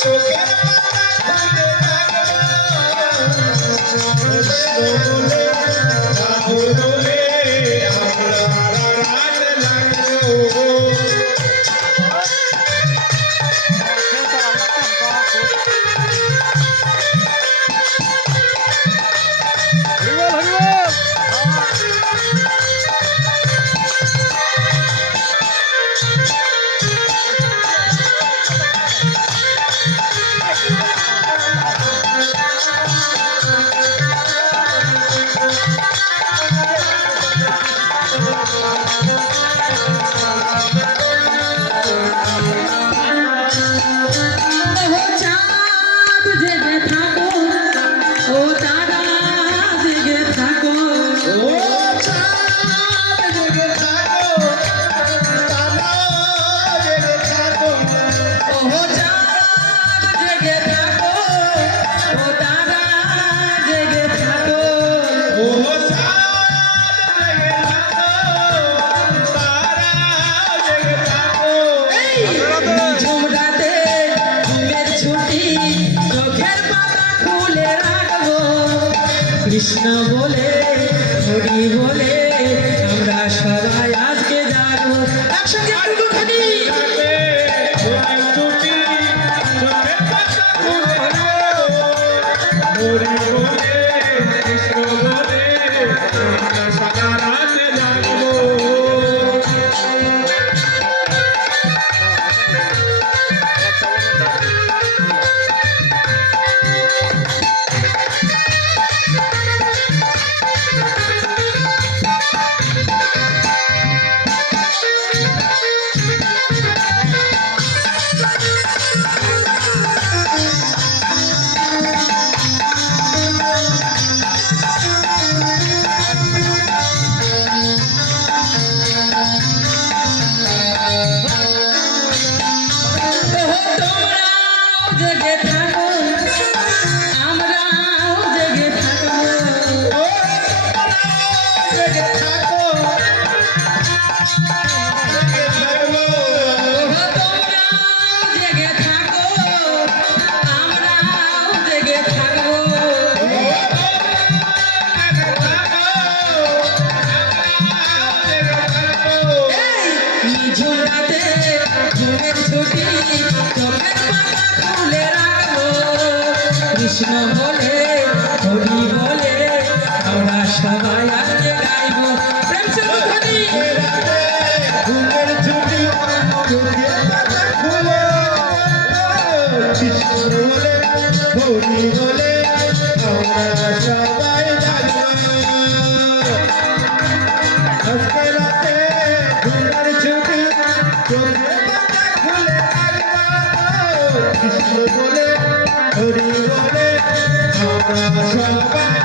চোখের কৃষ্ণ বলে হরি বলে আমরা সবাই আজকে যাবো একসঙ্গে একটুখানি হরি বলে কৃষ্ণ বলে আমরা সারা রাত যাবো কৃষ্ণ বলে হরি বলে আমরা সবাই আজকে গাইব প্রেম সে ধ্বনি ফুলের ঝুড়ি চোখের পাতা খুলে কৃষ্ণ বলে হরি বলে আমরা সবাই গাইব আজকে রাতে ফুলের ঝুড়ি চোখের পাতা খুলে কৃষ্ণ বলে হরি বলে আমরা সবাই